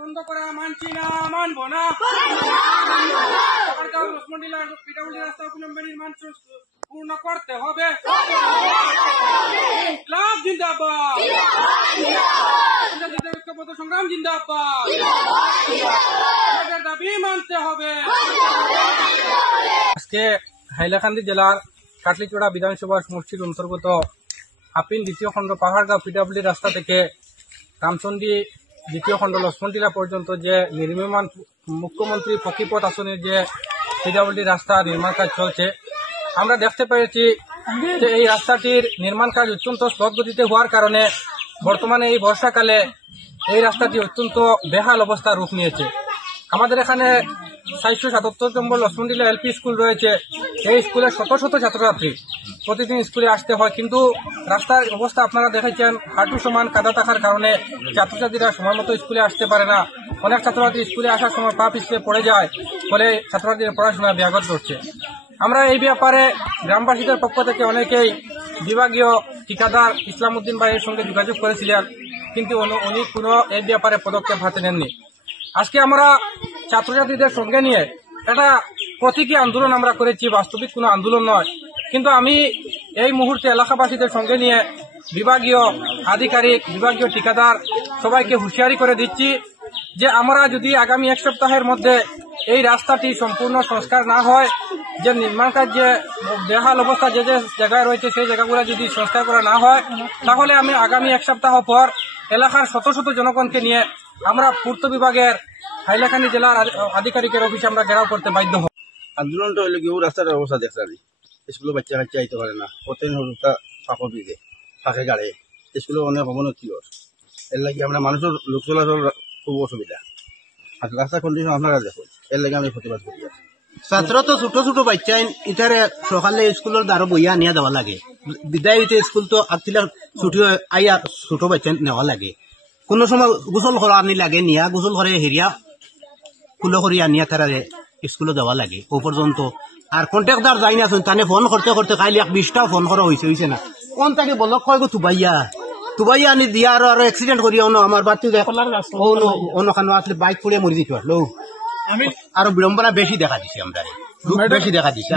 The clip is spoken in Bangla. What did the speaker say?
বন্ধ করা মানছি না, মানবো না। পিডব্লিউডি রাস্তা অবিলম্বে নির্মাণ পূর্ণ করতে হবে। ক্লাব জিন্দাবাদ, ঐক্যবদ্ধ সংগ্রাম জিন্দাবাদ, দাবি মানতে হবে। আজকে হাইলাকান্দি জেলার কাটলিচড়া বিধানসভা সমষ্টির অন্তর্গত আপিল দ্বিতীয় খণ্ড পাহাড়গাঁও পিডব্লিউডি রাস্তা থেকে রামচন্ডী দ্বিতীয় খণ্ড লক্ষ্মণটিলা পর্যন্ত যে নির্মাণ মুখ্যমন্ত্রী পক্ষীপথ আসনের যে পিডব্লিউডি রাস্তা নির্মাণ কাজ চলছে, আমরা দেখতে পেয়েছি যে এই রাস্তাটির নির্মাণ কাজ অত্যন্ত স্লথ গতিতে হওয়ার কারণে বর্তমানে এই বর্ষাকালে এই রাস্তাটি অত্যন্ত বেহাল অবস্থা রূপ নিয়েছে। আমাদের এখানে 477 নম্বর লক্ষ্মণটিলা এলপি স্কুল রয়েছে। এই স্কুলে শত শত ছাত্রছাত্রী প্রতিদিন স্কুলে আসতে হয়, কিন্তু রাস্তার অবস্থা আপনারা দেখেছেন, হাঁটু সমান কাদা থাকার কারণে ছাত্রছাত্রীরা সময় মতো স্কুলে আসতে পারে না। অনেক ছাত্রছাত্রী স্কুলে আসার সময় পা পিছলে পড়ে যায়, ফলে ছাত্রছাত্রীদের পড়াশোনা ব্যাঘাত ঘটছে। আমরা এই ব্যাপারে গ্রামবাসীদের পক্ষ থেকে অনেকেই বিভাগীয় ঠিকাদার ইসলাম উদ্দিন ভাইয়ের সঙ্গে যোগাযোগ করেছিলেন, কিন্তু উনি কোনো এই ব্যাপারে পদক্ষেপ হাতে নেননি। আজকে আমরা ছাত্রছাত্রীদের সঙ্গে নিয়ে একটা প্রতীকী আন্দোলন আমরা করেছি, বাস্তবিক কোনো আন্দোলন নয়, কিন্তু আমি এই মুহূর্তে এলাকাবাসীদের সঙ্গে নিয়ে বিভাগীয় আধিকারিক, বিভাগীয় ঠিকাদার সবাইকে হুঁশিয়ারি করে দিচ্ছি যে আমরা যদি আগামী এক সপ্তাহের মধ্যে এই রাস্তাটি সম্পূর্ণ সংস্কার না হয়, যে নির্মাণ কাজ যে বেহাল অবস্থা যে যে জায়গায় রয়েছে সেই জায়গাগুলো যদি সংস্কার করা না হয়, তাহলে আমি আগামী এক সপ্তাহ পর এলাকার শত শত জনগণকে নিয়ে আমরা পূর্ত বিভাগের হাইলাকান্দি জেলার আধিকারিকের অফিসে আমরা ঘেরাও করতে বাধ্য হব। আন্দোলনটা হইলে গিয়ে রাস্তার অবস্থা দেখছি, স্কুলে বাচ্চা কাচ্চা আইতে পারে না, কতদিন হলুদটা পাকর দিকে পাকে গাড়ে, স্কুলে অনেক অবনতি হয়। এর লাগে আমরা মানুষের লোক চলাচল খুব অসুবিধা, আর রাস্তার কন্ডিশন আপনারা দেখুন, এর লাগে আমি প্রতিবাদ করি। ছাত্র তো ছোট ছোট বাচ্চা ইটারে সকালে স্কুলের দ্বারা বইয়া নিয়ে দেওয়া লাগে, বিদায় স্কুল তো আগতিলা ছুটি আইয়া ছোট বাচ্চা নেওয়া লাগে। কোনো সময় গোসল করা আনি লাগে, নিয়া গোসল করে হেরিয়া কুলো করিয়া নিয়ে তারা স্কুলে দেওয়া লাগে ও পর্যন্ত। আর কন্ট্রাক্টর যাই না তানে ফোন করতে করতে খাইলে 20টা ফোন করা হয়েছে না, কোন তাকে বলো কয় গো তুবাইয়া আনি দিয়া আর অ্যাক্সিডেন্ট করিয়া আমার বাড়তি অন্যখানে আসলে বাইক পড়ে মরি দিতে পারলো। আরো বিড়ম্বনা বেশি দেখা দিচ্ছি, আমরা বেশি দেখা দিচ্ছি।